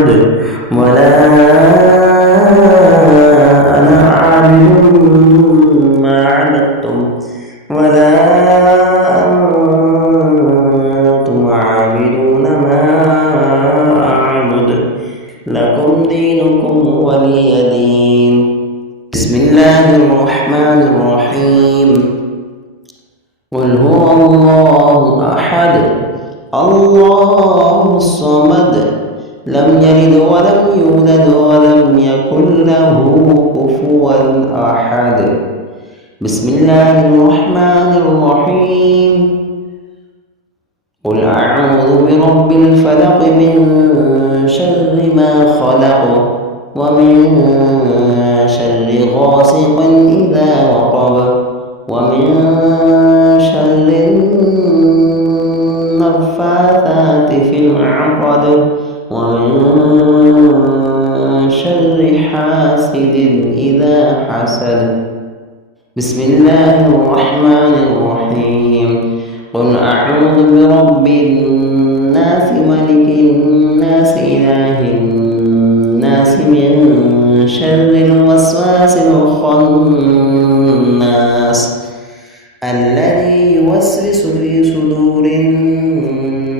أعبد ولا أنا عابد ما عبدتم ولا أنتم عابدون ما أعبد لكم دينكم ولي دين. بسم الله الرحمن الرحيم. قل هو الله أحد الله الصمد لم يلد ولم يولد ولم يكن له كفوا أحد. بسم الله الرحمن الرحيم. قل أعوذ برب الفلق من شر ما خلق ومن شر غاسق إذا وقب ومن شر النفاثات في العقد ومن شر حاسد إذا حسد. بسم الله الرحمن الرحيم. قل أعوذ برب الناس ملك الناس إله الناس من شر الوسواس الخناس الذي يوسوس في صدور الناس